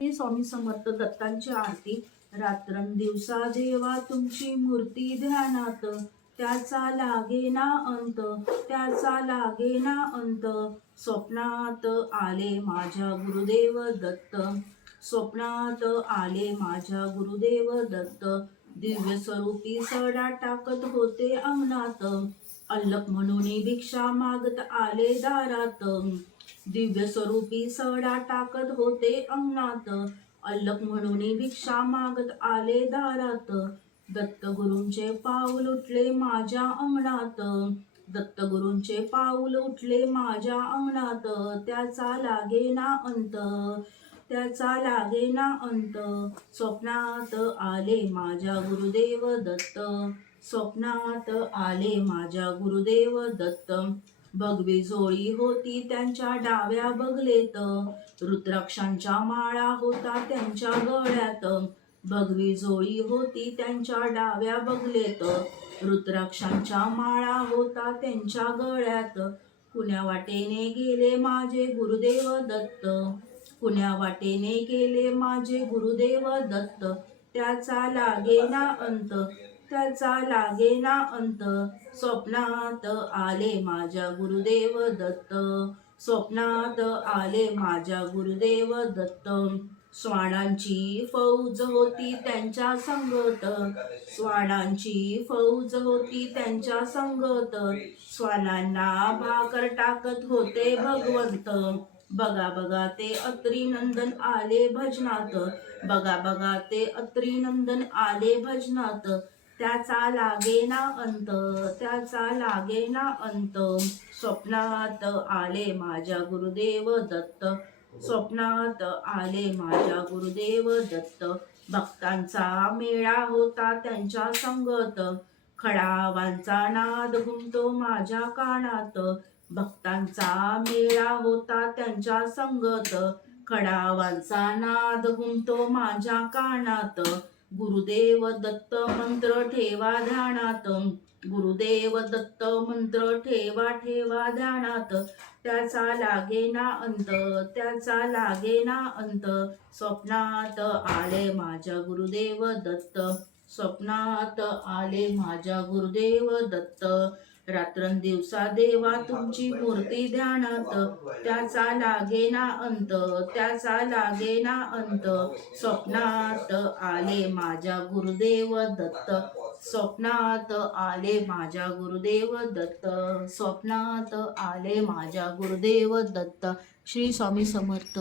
श्री स्वामी समर्थ दत्तांची आरती। रात्रंदिवसा देवा तुमची मूर्ती ध्यानात, त्याचा लागेना अंत, त्याचा लागेना अंत। स्वप्नात आले माझ्या गुरुदेव दत्त, स्वप्नात आले माझ्या गुरुदेव दत्त। दिव्य स्वरूपी सडा टाकत होते अंगणात, अल्लक म्हणून भिक्षा मागत आले दारात। दिव्य स्वरूपी सडा टाकत होते अंगणात, अल्लक म्हणून भिक्षा मागत आले दारात। दत्तगुरूंचे पाऊल उठले माझ्या अंगणात, दत्तगुरूंचे पाऊल उठले माझ्या अंगणात। त्याचा लागेना अंत, त्याचा लागेना अंत। स्वप्नात आले माझ्या गुरुदेव दत्त, स्वप्नात आले माझ्या गुरुदेव दत्त। भगवी झोळी होती त्यांच्या डाव्या बगलेत, रुद्राक्षांच्या माळा होता त्यांच्या गळ्यात। भगवी झोळी होती त्यांच्या डाव्या बगलेत, रुद्राक्षांच्या माळा होता त्यांच्या गळ्यात। कुण्या वाटेने गेले माझे गुरुदेव दत्त, कुण्या वाटेने गेले माझे गुरुदेव दत्त। त्याचा लागेना अंत, त्याचा लागेना अंत। स्वप्नात आले माझ्या गुरुदेव दत्त, स्वप्नात आले माझ्या गुरुदेव दत्त। श्वानांची फौज होती त्यांच्या संगत, श्वानांची फौज होती त्यांच्या संगत। श्वानांना भाकर टाकत होते भगवंत, बघा बघा ते अत्री नंदन आले भजनात, बघा बघा ते अत्री नंदन आले भजनात। त्याचा लागेना अंत, त्याचा लागेना अंत। स्वप्नात आले माझ्या गुरुदेव दत्त, स्वप्नात आले माझ्या गुरुदेव दत्त। भक्तांचा मेळा होता त्यांच्या संगत, खडावांचा नाद घुमतो माझ्या कानात। भक्तांचा मेळा होता त्यांच्या संगत, खडावांचा नाद घुमतो माझ्या कानात। गुरुदेव दत्त मंत्र ठेवा ध्यानात, गुरुदेव दत्त मंत्र ठेवा ठेवा ध्यानात। त्याचा लागेना अंत, त्याचा लागेना अंत। स्वप्नात आले माझ्या गुरुदेव दत्त, स्वप्नात आले माझ्या गुरुदेव दत्त। रात्रंदिवसा देवा तुमची मूर्ती ध्यानात, त्याचा लागेना अंत, त्याचा लागेना अंत। स्वप्नात आले माझ्या गुरुदेव दत्त, स्वप्नात आले माझ्या गुरुदेव दत्त, स्वप्नात आले माझ्या गुरुदेव दत्त। श्री स्वामी समर्थ।